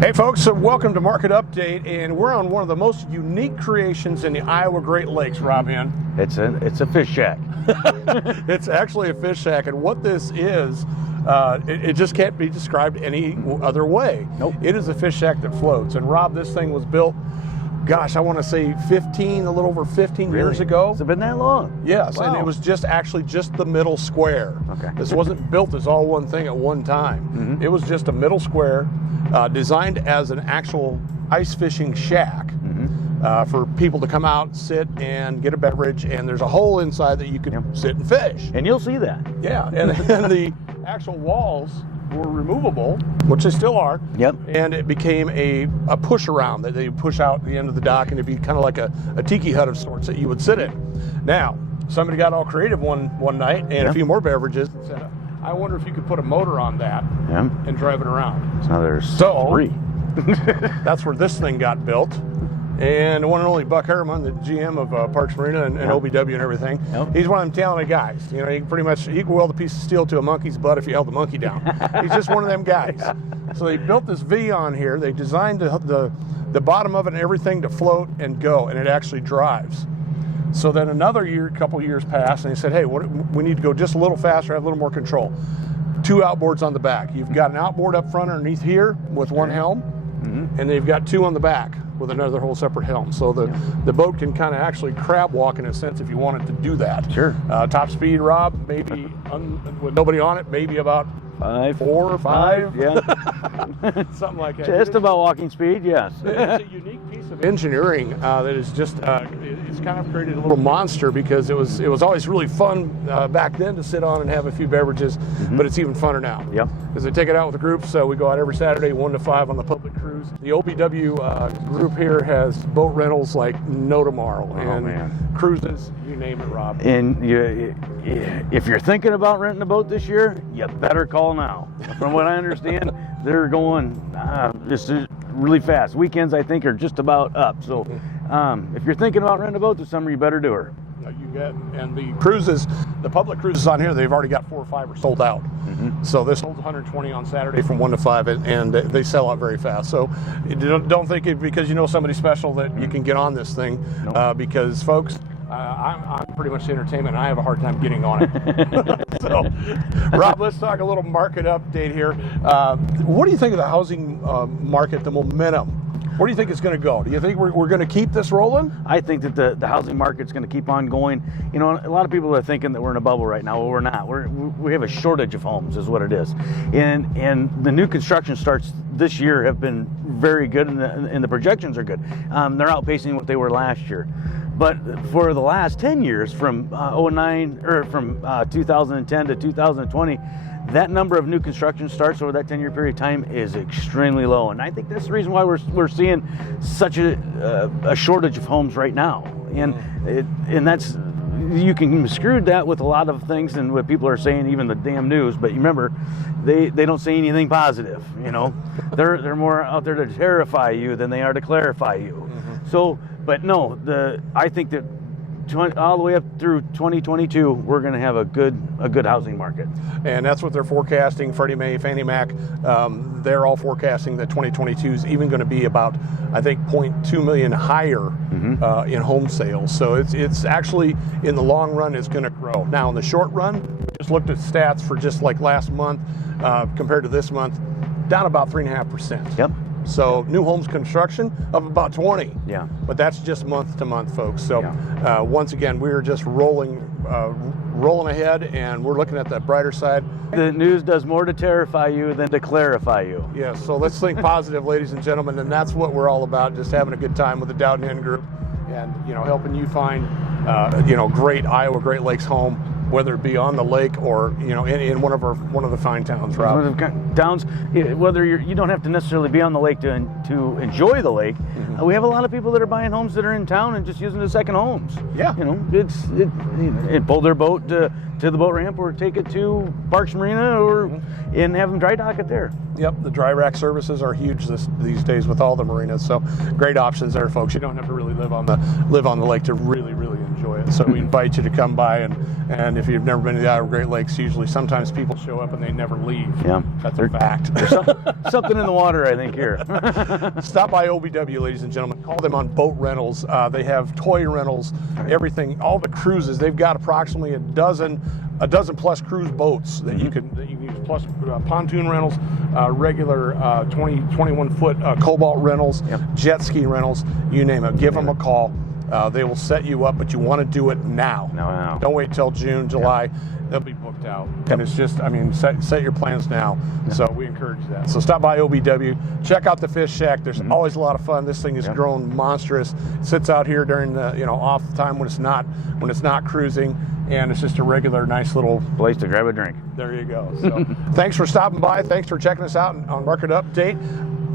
Hey folks, so welcome to Market Update, and we're on one of the most unique creations in the Iowa Great Lakes, Rob Hen. It's a fish shack. It's actually a fish shack, and what this is, it just can't be described any other way. Nope. It is a fish shack that floats, and Rob, this thing was built, gosh, I want to say a little over 15 years ago. Has it been that long? Yes, Wow. and it was just the middle square. Okay. This wasn't built as all one thing at one time. Mm-hmm. It was just a middle square, designed as an actual ice fishing shack for people to come out, sit, and get a beverage. And there's a hole inside that you can sit and fish. And you'll see that. Yeah, and the actual walls were removable, which they still are. Yep. And it became a push around that they push out the end of the dock, and it'd be kind of like a tiki hut of sorts that you would sit in. Now, somebody got all creative one night, and a few more beverages, and said, I wonder if you could put a motor on that and drive it around. So there's So- three. That's where this thing got built. And the one and only Buck Harriman, the GM of Parks Marina and OBW and everything, he's one of them talented guys. You know, he can weld a piece of steel to a monkey's butt if you held the monkey down. He's just one of them guys. So they built this V on here. They designed the bottom of it and everything to float and go, and it actually drives. So then another couple years passed, and they said, hey, we need to go just a little faster, have a little more control. 2 outboards on the back. You've got an outboard up front underneath here with one helm, and they've got 2 on the back with another whole separate helm. So the boat can kind of actually crab walk in a sense if you wanted to do that. Sure. Top speed, Rob, maybe with nobody on it, maybe about 5, 4 or 5. Yeah. Something like that. Just about walking speed, yes. It's a unique piece of engineering that is just it's kind of created a little monster, because it was always really fun back then to sit on and have a few beverages, but it's even funner now. Yep. Because they take it out with the group, so we go out every Saturday 1 to 5 on the public cruise. The OBW group here has boat rentals like no tomorrow, and cruises, you name it, Rob. And if you're thinking about renting a boat this year, you better call now. From what I understand, they're going just really fast. Weekends, I think, are just about up. So if you're thinking about renting a boat this summer, you better do her. You get, and the cruises, the public cruises on here, they've already got 4 or 5 are sold out. So this holds 120 on Saturday from 1 to 5, and they sell out very fast. So don't think it because you know somebody special that you can get on this thing, because folks, I'm pretty much the entertainment, and I have a hard time getting on it. So, Rob, let's talk a little market update here. What do you think of the housing market, the momentum? Where do you think it's going to go? Do you think we're going to keep this rolling? I think that the housing market's going to keep on going. You know, a lot of people are thinking that we're in a bubble right now. Well, we're not. We have a shortage of homes, is what it is. And the new construction starts this year have been very good, and the projections are good. They're outpacing what they were last year. But for the last 10 years, from 2010 to 2020, that number of new construction starts over that 10-year period of time is extremely low, and I think that's the reason why we're seeing such a shortage of homes right now. And that's, you can screw that with a lot of things and what people are saying, even the damn news. But remember, they don't say anything positive. You know, they're more out there to terrify you than they are to clarify you. So, but no, I think that all the way up through 2022, we're going to have a good housing market. And that's what they're forecasting. Freddie Mae, Fannie Mac, they're all forecasting that 2022 is even going to be about, I think, 0.2 million higher in home sales. So it's actually, in the long run, it's going to grow. Now, in the short run, just looked at stats for just like last month compared to this month, down about 3.5%. Yep. So new homes construction up about 20. Yeah. But that's just month to month, folks. So once again, we're just rolling ahead, and we're looking at that brighter side. The news does more to terrify you than to clarify you. Yeah, so let's think positive, ladies and gentlemen, and that's what we're all about, just having a good time with the Dowden Inn Group, and helping you find great Iowa Great Lakes home, whether it be on the lake or in one of the fine towns, Rob. One of the towns, whether you don't have to necessarily be on the lake to enjoy the lake. We have a lot of people that are buying homes that are in town and just using the second homes. Yeah, it pull their boat to the boat ramp or take it to Parks Marina and have them dry dock it there. Yep, the dry rack services are huge these days with all the marinas. So great options there, folks. You don't have to really live on the lake to really enjoy enjoy it. So we invite you to come by, and if you've never been to the Iowa Great Lakes, usually sometimes people show up and they never leave. Yeah. That's a fact. There's something in the water, I think, here. Stop by OBW, ladies and gentlemen. Call them on boat rentals. They have toy rentals, everything, all the cruises. They've got approximately a dozen plus cruise boats that you can use, plus pontoon rentals, regular 21 foot Cobalt rentals, jet ski rentals, you name it. Give them a call. They will set you up, but you want to do it now. No. Don't wait till June, July. They'll be booked out. And it's just, I mean, set your plans now. So we encourage that. So stop by OBW. Check out the Fish Shack. There's always a lot of fun. This thing has grown monstrous. It sits out here during the, off time when it's not cruising. And it's just a regular, nice little place to grab a drink. There you go. So thanks for stopping by. Thanks for checking us out on Market Update.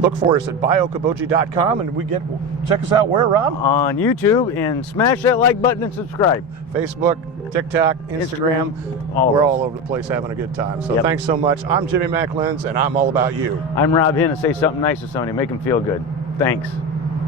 Look for us at buyOkoboji.com, and check us out where, Rob? On YouTube, and smash that like button and subscribe. Facebook, TikTok, Instagram. We're all over the place having a good time. So thanks so much. I'm Jimmy McLenz, and I'm all about you. I'm Rob Hinn, and say something nice to somebody. Make them feel good. Thanks.